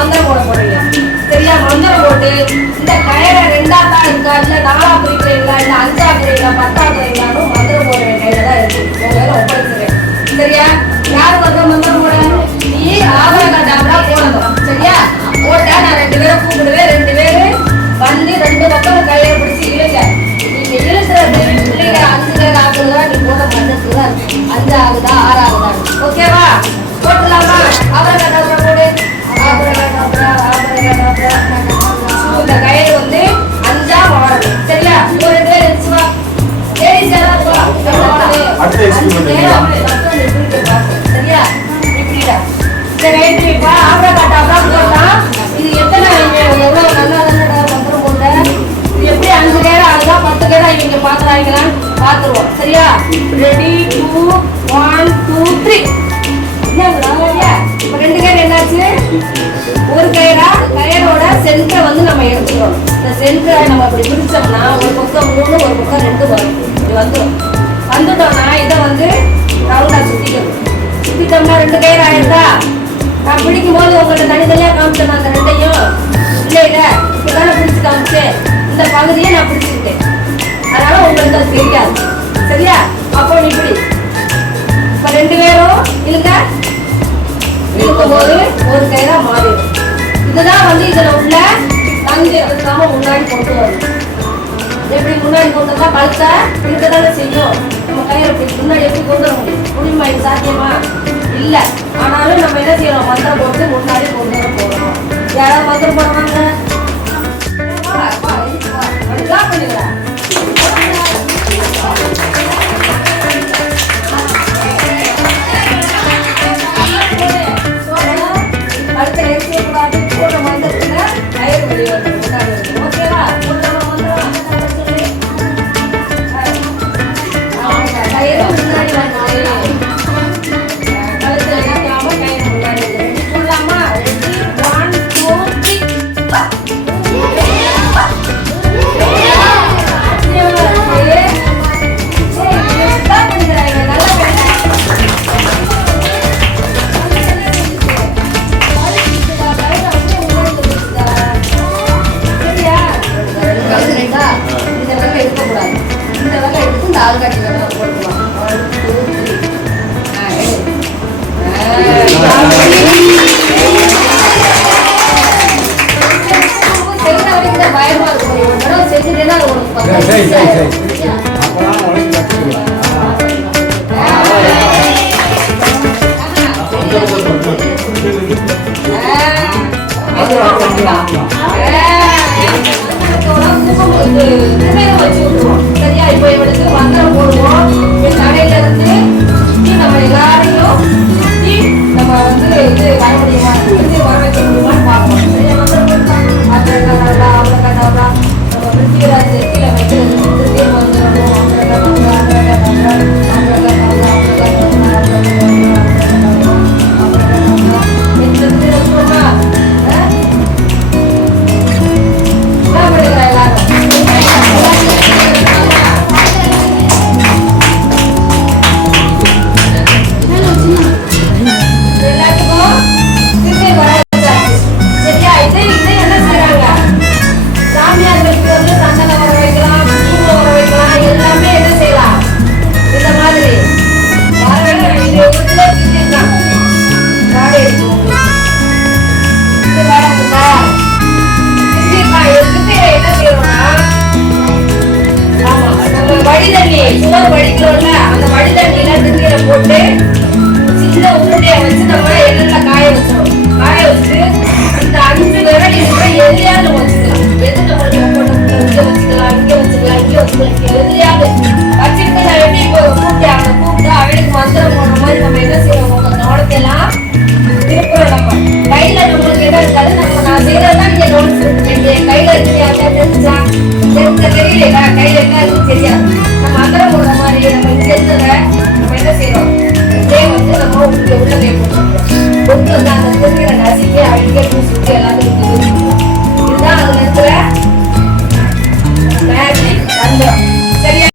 மந்திரம் போட போறீங்க. சரியா? மந்திரம் போட்டு இந்த கயிறை 2ஆ இருக்கா, இல்ல 4ஆ பிரிக்கிறீங்களா, இல்ல 5ஆ பிரிக்கிறீங்களா, 10ஆ பிரிக்கிறீங்களான்னு மந்திரம் போட கையில தான் இருக்கு. உங்க கையில ஒப்படைச்சிருக்கேன். சரியா? யார் மந்திரம் போட? நீ ஆபரகாடாபரா போடணும். சரியா? போட்டா நான் 2 பேரை கூப்பிடுவேன். 2 பேரு வந்து 2 பக்கம் கையை பிடிச்சி இழுங்க. நீங்க இழுக்கிறது பிள்ளைங்க 5 பேர் ஆகுதா, நீ போட மந்திரத்துக்கு தான் 5 ஆகுதா 6 ஆகுதா. ஓகேவா? போட்டுலாமா? ஆபரகாடாபரா போடு. ஆபரகாடாபரா ஆபரகாடாபரா. இந்த கயிறு வந்து 5ஆ மாறணும். சரியா? ஒரு 2 பேர் எடுத்து வா. லேடிஸ் யாராவது அடுத்த எக்ஸ்பெரிமெண்ட். சரியா? இப்படிடா. சரி ரைட். இப்ப ஆபரகாடாபரா போட்டா இது எத்தனை எவ்வளவு நல்லா மந்திரம் போட்ட இது எப்படி 5 கேரா ஆகுதா 10 கேரா இவங்க பாக்குறாங்களான்னு பாத்துருவோம். சரியா? ரெடி 2 1 2 3. இப்ப 2 கேர் என்னாச்சு? ஒரு கயிறோட சென்டரை வந்து நம்ம எடுத்துக்கிறோம். இந்த சென்டரை நம்ம அப்படி பிடிச்சோம்னா ஒரு பக்கம் 3 ஒரு பக்கம் 2 வரும். இது வந்துட்டோம்னா இதை வந்து ரவுண்டா சுத்திட்டோம்னா 2 கயிறு ஆயிருந்தா நான் பிடிக்கும் போது உங்கள்கிட்ட தனித்தனியா காமிச்சேன். அந்த 2ஐயும் இல்ல இப்பதானே பிடிச்சு காமிச்சு இந்த பகுதியை நான் பிடிச்சிக்கிட்டேன். அதனால உங்களுக்கு அது தெரியாது. சரியா? அப்போ நீ இப்படி இப்ப 2 பேரும் இழுக்கும் போது ஒரு கயிறா மாறிடும். இதுதான் வந்து இதுல உள்ள தங்கி இருக்காம முன்னாடி கொண்டு வரும். எப்படி முன்னாடி கொண்டு வந்தா கழுத்தை இருக்கதானே செய்யும். நம்ம கயிறு முன்னாடி எப்படி கொண்டு வர முடியுமா? இது சாத்தியமா? இல்ல. ஆனாலும் நம்ம என்ன செய்யணும்? மந்திரம் போட்டு முன்னாடி கொண்டு வர போறோம். யாராவது மந்திரம் போடுவாங்க? பண்ணிக்கலாம். அடுத்த நெருங்கிய கூடாது. போன மந்திரத்துல கயிறு வெளியே வந்து முன்னாடி வந்து. ஓகேவா? கயிறு முன்னாடி வந்து சரியா? இப்ப இவனுக்கு மந்திரம் போடுவோம். கடையில இருந்து நம்ம எல்லாரையும் நம்ம வந்து இது வர முடியுமா, வர வைக்க முடியுமான்னு பார்ப்போம். சரியா? மந்திரம் போட்டா ஆபரகாடாபரா நம்ம பிருத்திவிராஜ் கீழே வைக்கிறது வடிக்கிறோம்ல, அந்த வடி தண்ணியில திருநீரை போட்டு சின்ன உருண்டையை வச்சு நம்ம எண்ணெய்ல காய வச்சிடும். காய வச்சுட்டு இந்த 5 விரல் இருக்கிற எதிரியாவது வச்சுக்கலாம். எது நம்மளுக்கு இங்க வச்சுக்கலாம், இங்க வச்சுக்கலாம், இங்க வச்சுக்கலாம், எதிரியாவது வச்சுட்டு நான் எப்படி இப்போ கூப்பிட்டு அவளுக்கு மந்திரம் போன மாதிரி நம்ம என்ன செய்யறோம்? உங்க கவனத்தை எல்லாம் திருப்புறோம். நம்ம கையில நம்மளுக்கு என்ன இருக்காது. நான் செய்யறதுதான் நீங்க கவனிச்சிருக்கீங்க. கையில இருக்கு யாருக்கா தெரிஞ்சா தெரியலையா? கையில என்ன இருக்குன்னு தெரியாது. நம்ம மந்திரம் போடுற மாதிரி நம்ம தெரிஞ்சதை நம்ம என்ன செய்யறோம்? இதே வந்து நம்ம உள்ளதை போட்டு வந்து அந்த